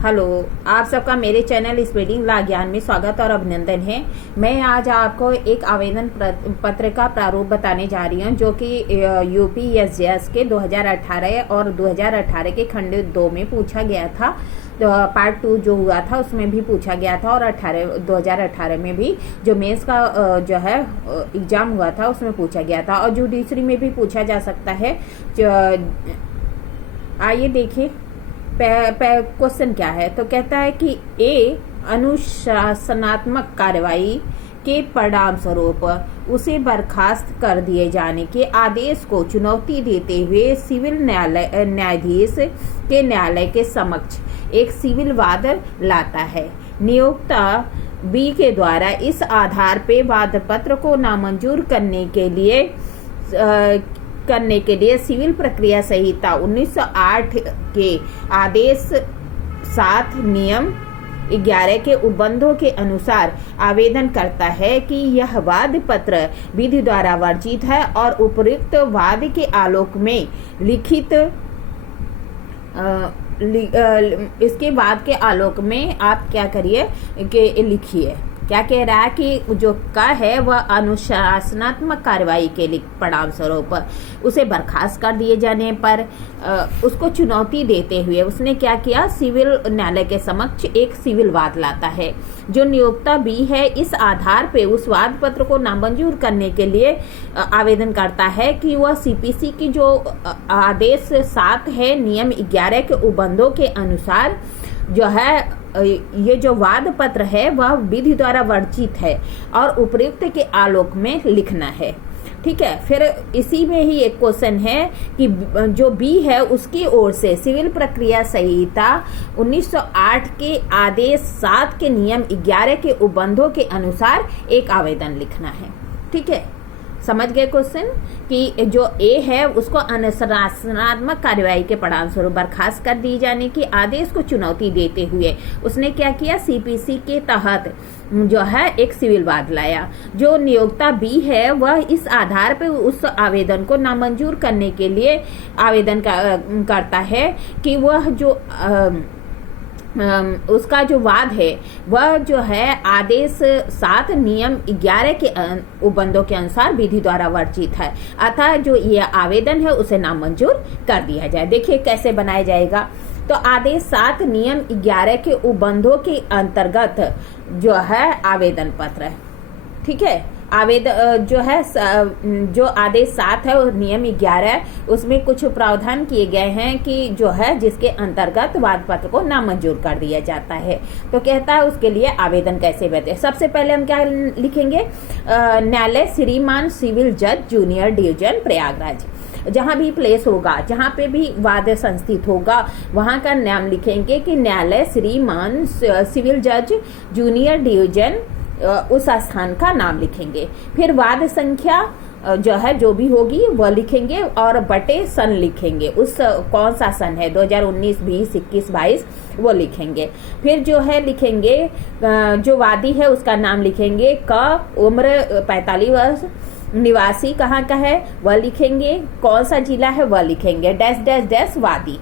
Hello, आप सबका मेरे चैनल स्पीडिंग ला ज्ञान में स्वागत और अभिनंदन है। मैं आज आपको एक आवेदन पत्र का प्रारूप बताने जा रही हूँ जो कि यूपीएससीएस के 2018 और 2018 के खंड 2 में पूछा गया था। तो पार्ट 2 जो हुआ था उसमें भी पूछा गया था और 2018 में भी जो मेंस का जो है एग्जाम हुआ था उसमें पूछा गया था और जुडिशरी में भी पूछा जा सकता है। आइए देखिए क्वेश्चन क्या है। तो कहता है कि ए अनुशासनात्मक कार्रवाई के परिणाम स्वरूप उसे बर्खास्त कर दिए जाने के आदेश को चुनौती देते हुए सिविल न्यायाधीश के न्यायालय के समक्ष एक सिविल वाद लाता है। नियोक्ता बी के द्वारा इस आधार पे वाद पत्र को नामंजूर करने के लिए सिविल प्रक्रिया संहिता 1908 के आदेश 7 नियम 11 के उपबंधों के अनुसार आवेदन करता है कि यह वाद पत्र विधि द्वारा वर्जित है और उपयुक्त वाद के आलोक में लिखित इसके बाद के आलोक में आप क्या करिए कि लिखिए। क्या कह रहा है कि जो का है वह अनुशासनात्मक कार्रवाई के परिणाम स्वरूप उसे बर्खास्त कर दिए जाने पर उसको चुनौती देते हुए उसने क्या किया, सिविल न्यायालय के समक्ष एक सिविल वाद लाता है। जो नियोक्ता बी है इस आधार पे उस वाद पत्र को नामंजूर करने के लिए आवेदन करता है कि वह सीपीसी की जो आदेश 7 है नियम 11 के उपबंधों के अनुसार जो है ये जो वाद पत्र है वह विधि द्वारा वर्जित है और उपयुक्त के आलोक में लिखना है। ठीक है। फिर इसी में ही एक क्वेश्चन है कि जो बी है उसकी ओर से सिविल प्रक्रिया संहिता 1908 के आदेश 7 के नियम 11 के उपबंधों के अनुसार एक आवेदन लिखना है। ठीक है, समझ गए क्वेश्चन कि जो ए है उसको अनुशासनात्मक कार्यवाही के परिणाम स्वरूप बर्खास्त कर दी जाने के आदेश को चुनौती देते हुए उसने क्या किया, सीपीसी के तहत जो है एक सिविल वाद लाया। जो नियोक्ता बी है वह इस आधार पर उस आवेदन को नामंजूर करने के लिए आवेदन करता है कि वह जो उसका जो वाद है वह जो है आदेश 7 नियम 11 के उपबंधों के अनुसार विधि द्वारा वर्जित है, अतः जो यह आवेदन है उसे नामंजूर कर दिया जाए। देखिए कैसे बनाया जाएगा। तो आदेश 7 नियम 11 के उपबंधों के अंतर्गत जो है आवेदन पत्र, ठीक है, आवेदन जो है जो आदेश 7 है और नियम 11 है उसमें कुछ प्रावधान किए गए हैं कि जो है जिसके अंतर्गत वाद पत्र को नामंजूर कर दिया जाता है। तो कहता है उसके लिए आवेदन कैसे भेजें। सबसे पहले हम क्या लिखेंगे, न्यायालय श्रीमान सिविल जज जूनियर डिवीजन प्रयागराज, जहां भी प्लेस होगा जहां पे भी वाद संस्थित होगा वहां का नाम लिखेंगे कि न्यायालय श्रीमान सिविल जज जूनियर डिवीजन, उस स्थान का नाम लिखेंगे। फिर वाद संख्या जो है जो भी होगी वह लिखेंगे और बटे सन लिखेंगे, उस कौन सा सन है 2019, 20, 21, 22 वो लिखेंगे। फिर जो है लिखेंगे जो वादी है उसका नाम लिखेंगे, उम्र 45 वर्ष, निवासी कहाँ का है वह लिखेंगे, कौन सा जिला है वह लिखेंगे, डैश डैश डैश वादी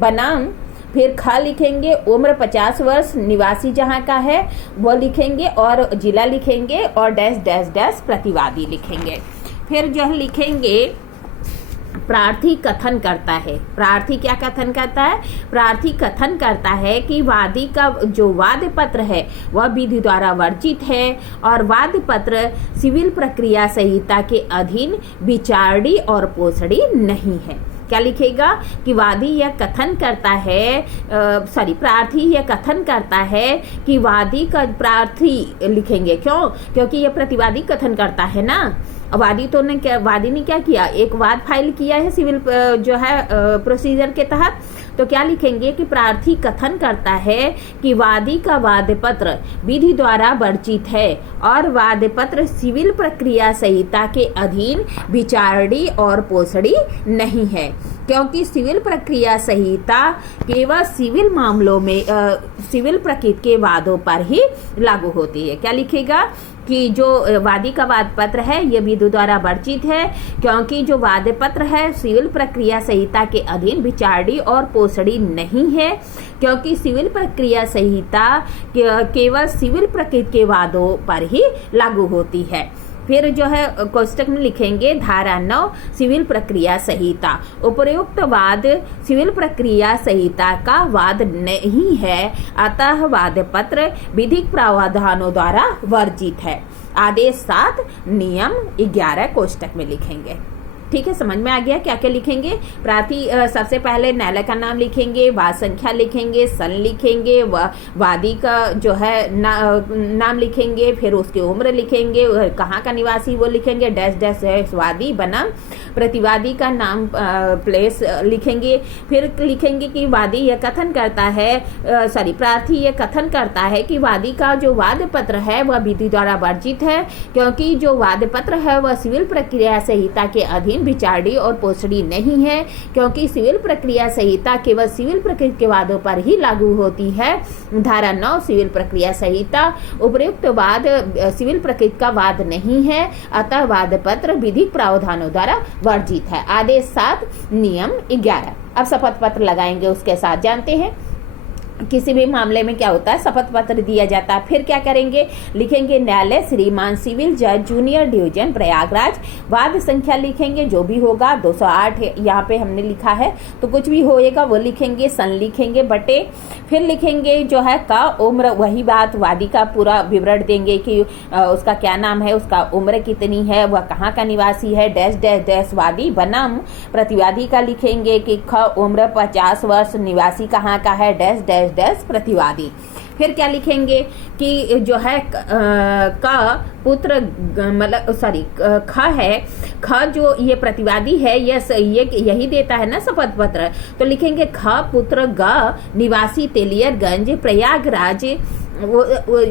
बनाम। फिर ख लिखेंगे, उम्र 50 वर्ष, निवासी जहाँ का है वो लिखेंगे और जिला लिखेंगे और डैश डैश डैश प्रतिवादी लिखेंगे। फिर जो लिखेंगे प्रार्थी कथन करता है। प्रार्थी क्या कथन करता है, प्रार्थी कथन करता है कि वादी का जो वाद पत्र है वह विधि द्वारा वर्जित है और वाद पत्र सिविल प्रक्रिया संहिता के अधीन विचारणी और पोषणी नहीं है। क्या लिखेगा कि वादी यह कथन करता है, प्रार्थी यह कथन करता है कि वादी का, प्रार्थी लिखेंगे क्यों, क्योंकि यह प्रतिवादी कथन करता है ना। वादी ने क्या किया, एक वाद फाइल किया है सिविल जो है प्रोसीजर के तहत। तो क्या लिखेंगे कि प्रार्थी कथन करता है कि वादी का वाद पत्र विधि द्वारा वर्जित है और वाद पत्र सिविल प्रक्रिया संहिता के अधीन विचारणी और पोषणी नहीं है। क्योंकि सिविल प्रक्रिया संहिता केवल सिविल मामलों में सिविल प्रकृति के वादों पर ही लागू होती है। क्या लिखेगा कि जो वादी का वाद पत्र है यह विधि द्वारा वर्जित है, क्योंकि जो वाद पत्र है सिविल प्रक्रिया संहिता के अधीन विचारणी और पोषणी नहीं है, क्योंकि सिविल प्रक्रिया संहिता केवल सिविल प्रकृति के वादों पर ही लागू होती है। फिर जो है कोष्टक में लिखेंगे धारा 9 सिविल प्रक्रिया संहिता, उपयुक्त वाद सिविल प्रक्रिया संहिता का वाद नहीं है, अतः वाद पत्र विधिक प्रावधानों द्वारा वर्जित है। आदेश 7 नियम 11 कोष्टक में लिखेंगे। ठीक है, समझ में आ गया क्या क्या लिखेंगे। सबसे पहले न्यायालय का नाम लिखेंगे, वाद संख्या लिखेंगे, सन लिखेंगे, वादी का जो है नाम लिखेंगे, फिर उसकी उम्र लिखेंगे, कहाँ का निवासी वो लिखेंगे, डैश डैश है वादी बनाम प्रतिवादी का नाम प्लेस लिखेंगे। फिर लिखेंगे कि वादी यह कथन करता है प्रार्थी यह कथन करता है कि वादी का जो वाद पत्र है वह विधि द्वारा वर्जित है, क्योंकि जो वाद पत्र है वह सिविल प्रक्रिया संहिता के अधीन विचारणी और पोषणी नहीं है, क्योंकि सिविल प्रक्रिया संहिता केवल सिविल प्रकृति के वादों पर ही लागू होती है। धारा 9 सिविल प्रक्रिया संहिता, उपयुक्त वाद सिविल प्रकृति का वाद नहीं है, अतः वाद पत्र विधिक प्रावधानों द्वारा वर्जित है। आदेश 7 नियम 11। अब शपथ पत्र लगाएंगे उसके साथ, जानते हैं किसी भी मामले में क्या होता है, शपथ पत्र दिया जाता है। फिर क्या करेंगे, लिखेंगे न्यायालय श्रीमान सिविल जज जूनियर डिवीजन प्रयागराज, वाद संख्या लिखेंगे जो भी होगा 208 यहाँ पे हमने लिखा है तो कुछ भी होएगा वो लिखेंगे, सन लिखेंगे बटे, फिर लिखेंगे जो है का उम्र, वही बात वादी का पूरा विवरण देंगे कि उसका क्या नाम है, उसका उम्र कितनी है, वह कहाँ का निवासी है, डैश डैश डैश वादी बनाम प्रतिवादी का लिखेंगे कि ख उम्र 50 वर्ष, निवासी कहाँ का है, डैश डैश डैश प्रतिवादी। फिर क्या लिखेंगे कि जो है का पुत्र मतलब ख है, ख जो ये प्रतिवादी है यही देता है ना शपथ पत्र, तो लिखेंगे ख पुत्र ग निवासी तेलियरगंज प्रयागराज। वो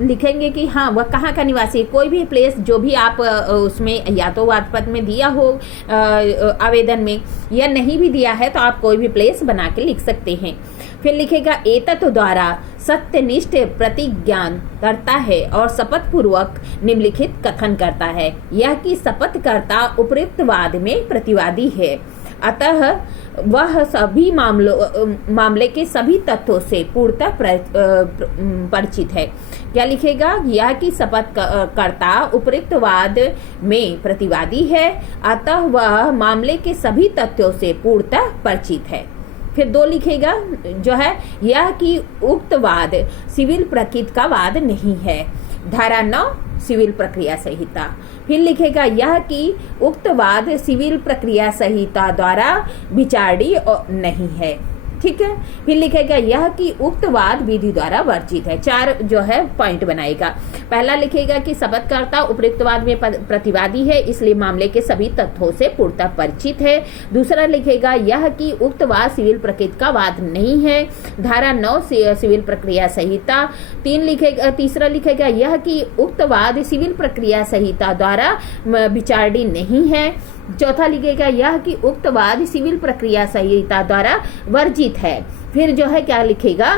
लिखेंगे कि हाँ वह कहाँ का निवासी है, कोई भी प्लेस जो भी आप उसमें या तो वाद पत्र में दिया हो आवेदन में, या नहीं भी दिया है तो आप कोई भी प्लेस बना के लिख सकते हैं। फिर लिखेगा एतत् द्वारा सत्यनिष्ठ प्रतिज्ञान करता है और शपथ पूर्वक निम्नलिखित कथन करता है, यह कि शपथकर्ता उपयुक्त वाद में प्रतिवादी है, अतः वह सभी मामले के सभी तथ्यों से पूर्णतः परिचित है। क्या लिखेगा, यह कि शपथकर्ता उपयुक्त वाद में प्रतिवादी है, अतः वह मामले के सभी तथ्यों से पूर्णतः परिचित है। फिर 2 लिखेगा जो है यह कि उक्त वाद सिविल प्रकृति का वाद नहीं है, धारा 9 सिविल प्रक्रिया संहिता। फिर लिखेगा यह कि उक्त वाद सिविल प्रक्रिया संहिता द्वारा विचारणी नहीं है, ठीक है। फिर लिखेगा यह कि उक्त वाद विधि द्वारा वर्जित है। 4 जो है पॉइंट बनाएगा। पहला लिखेगा कि शपथकर्ता उपयुक्त वाद में प्रतिवादी है, इसलिए मामले के सभी तथ्यों से पूर्णतः परिचित है। दूसरा लिखेगा यह कि उक्त वाद सिविल प्रकृति का वाद नहीं है, धारा 9 सिविल प्रक्रिया संहिता। तीसरा लिखेगा यह कि उक्त वाद सिविल प्रक्रिया संहिता द्वारा विचारणी नहीं है। चौथा लिखेगा यह कि उक्त वाद सिविल प्रक्रिया संहिता द्वारा वर्जित है। फिर जो है क्या लिखेगा,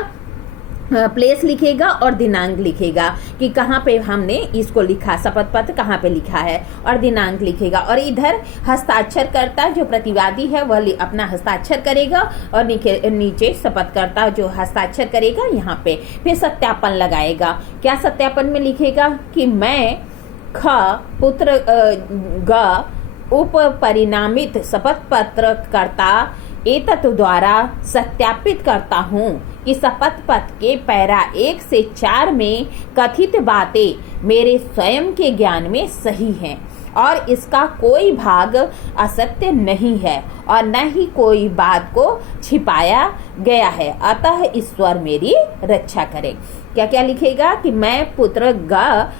प्लेस लिखेगा और दिनांक लिखेगा कि कहाँ पे हमने इसको लिखा, शपथ पत्र कहाँ पे लिखा है, और दिनांक लिखेगा। और इधर हस्ताक्षर करता जो प्रतिवादी है वह अपना हस्ताक्षर करेगा और नीचे शपथकर्ता जो हस्ताक्षर करेगा यहाँ पे। फिर सत्यापन लगाएगा। क्या सत्यापन में लिखेगा कि मैं ख पुत्र ग उप परिणामित शपथ पत्र करता एतत् द्वारा सत्यापित करता हूँ कि शपथ पत्र के पैरा 1 से 4 में कथित बातें मेरे स्वयं के ज्ञान में सही हैं और इसका कोई भाग असत्य नहीं है और न ही कोई बात को छिपाया गया है, अतः ईश्वर मेरी रक्षा करे। क्या क्या लिखेगा कि मैं पुत्र ग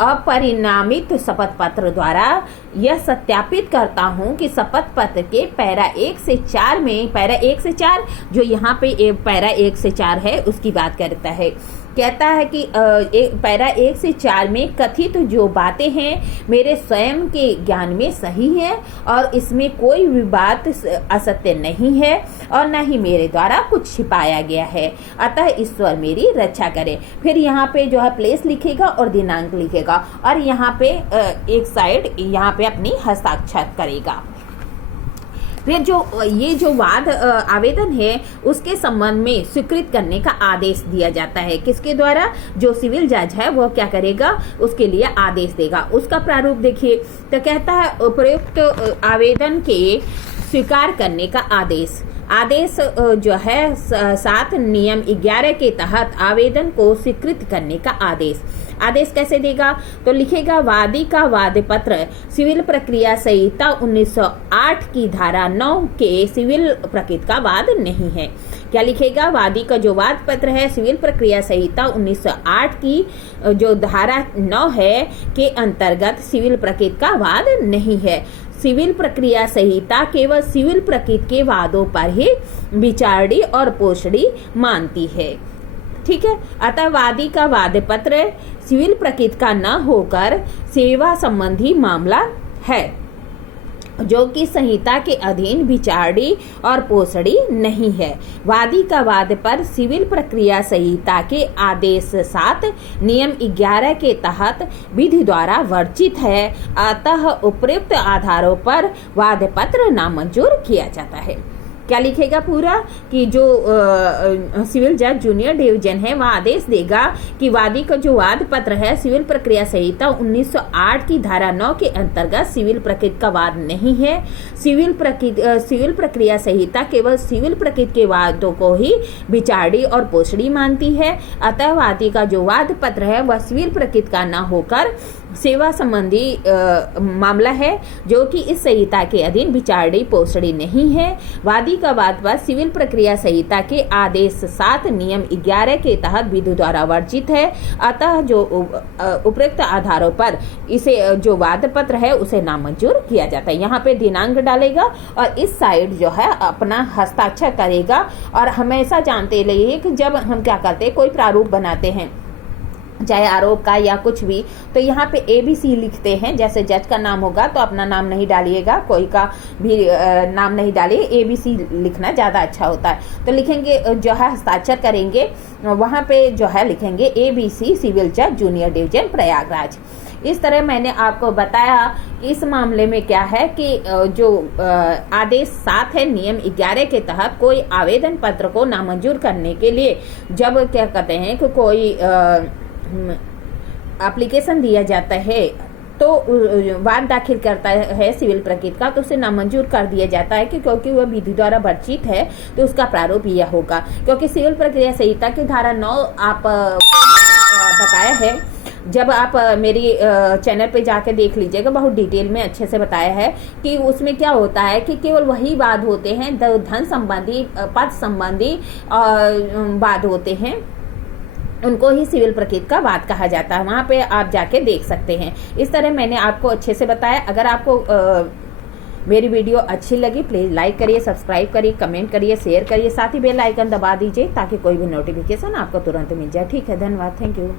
अपरिणामित शपथ पत्र द्वारा यह सत्यापित करता हूं कि शपथ पत्र के पैरा 1 से 4 में, पैरा 1 से 4 जो यहाँ पे पैरा 1 से 4 है उसकी बात करता है। कहता है कि पैरा 1 से 4 में कथित जो बातें हैं मेरे स्वयं के ज्ञान में सही है और इसमें कोई भी बात असत्य नहीं है और न ही मेरे द्वारा कुछ छिपाया गया है, अतः ईश्वर मेरी रक्षा करे। फिर यहाँ पे जो है प्लेस लिखेगा और दिनांक लिखेगा और यहाँ पे एक साइड यहाँ पे अपनी हस्ताक्षर करेगा। फिर ये जो वाद आवेदन है उसके संबंध में स्वीकृत करने का आदेश दिया जाता है। किसके द्वारा? जो सिविल जज है वह क्या करेगा, उसके लिए आदेश देगा। उसका प्रारूप देखिए, तो कहता है उपयुक्त आवेदन के स्वीकार करने का आदेश। आदेश जो है 7 नियम 11 के तहत आवेदन को स्वीकृत करने का आदेश। आदेश कैसे देगा? तो लिखेगा वादी का वाद पत्र सिविल प्रक्रिया संहिता 1908 की धारा 9 के सिविल प्रकृति का वाद नहीं है। क्या लिखेगा? वादी का जो वाद पत्र है सिविल प्रक्रिया संहिता 1908 की जो धारा 9 है के अंतर्गत सिविल प्रकृति का वाद नहीं है। सिविल प्रक्रिया संहिता केवल सिविल प्रकृति के वादों पर ही विचारणी और पोषणी मानती है। ठीक है, अतः वादी का वाद पत्र सिविल प्रकृति का न होकर सेवा संबंधी मामला है जो कि संहिता के अधीन विचारणी और पोषणी नहीं है। वादी का वाद पर सिविल प्रक्रिया संहिता के आदेश 7 नियम 11 के तहत विधि द्वारा वर्जित है, अतः उपयुक्त आधारों पर वाद पत्र नामंजूर किया जाता है। क्या लिखेगा पूरा कि जो सिविल जज जूनियर डिवीजन है वह आदेश देगा कि वादी का जो वाद पत्र है सिविल प्रक्रिया संहिता 1908 की धारा 9 के अंतर्गत सिविल प्रकृति का वाद नहीं है। सिविल प्रक्रिया संहिता केवल सिविल प्रकृति के वादों को ही विचारणी और पोषणी मानती है, अतः वादी का जो वाद पत्र है वह सिविल प्रकृति का न होकर सेवा संबंधी मामला है जो कि इस संहिता के अधीन विचारणी पोषणी नहीं है। वादी का वाद पर सिविल प्रक्रिया संहिता के आदेश 7 नियम 11 के तहत विधि द्वारा वर्जित है, अतः जो उपयुक्त आधारों पर इसे जो वाद पत्र है उसे नामंजूर किया जाता है। यहाँ पे दिनांक डालेगा और इस साइड जो है अपना हस्ताक्षर करेगा। और हमेशा जानते रहिए कि जब हम क्या करते हैं, कोई प्रारूप बनाते हैं चाहे आरोप का या कुछ भी, तो यहाँ पे ABC लिखते हैं। जैसे जज का नाम होगा तो अपना नाम नहीं डालिएगा, कोई का भी नाम नहीं डालिए, ABC लिखना ज़्यादा अच्छा होता है। तो लिखेंगे जो है हस्ताक्षर करेंगे, वहाँ पे जो है लिखेंगे ABC सिविल जज जूनियर डिवीजन प्रयागराज। इस तरह मैंने आपको बताया इस मामले में क्या है कि जो आदेश 7 है नियम 11 के तहत कोई आवेदन पत्र को नामंजूर करने के लिए जब क्या कहते हैं कि कोई एप्लीकेशन दिया जाता है तो वाद दाखिल करता है सिविल प्रकृति का, तो उसे नामंजूर कर दिया जाता है कि क्योंकि वह विधि द्वारा वर्जित है, तो उसका प्रारूप यह होगा। क्योंकि सिविल प्रक्रिया संहिता की धारा 9 आप बताया है, जब आप मेरी चैनल पे जाके देख लीजिएगा, बहुत डिटेल में अच्छे से बताया है कि उसमें क्या होता है कि केवल वही वाद होते हैं, धन संबंधी पद संबंधी वाद होते हैं, उनको ही सिविल प्रकृति का वाद कहा जाता है। वहाँ पे आप जाके देख सकते हैं। इस तरह मैंने आपको अच्छे से बताया। अगर आपको मेरी वीडियो अच्छी लगी प्लीज़ लाइक करिए, सब्सक्राइब करिए, कमेंट करिए, शेयर करिए, साथ ही बेल आइकन दबा दीजिए ताकि कोई भी नोटिफिकेशन आपको तुरंत मिल जाए। ठीक है, धन्यवाद, थैंक यू।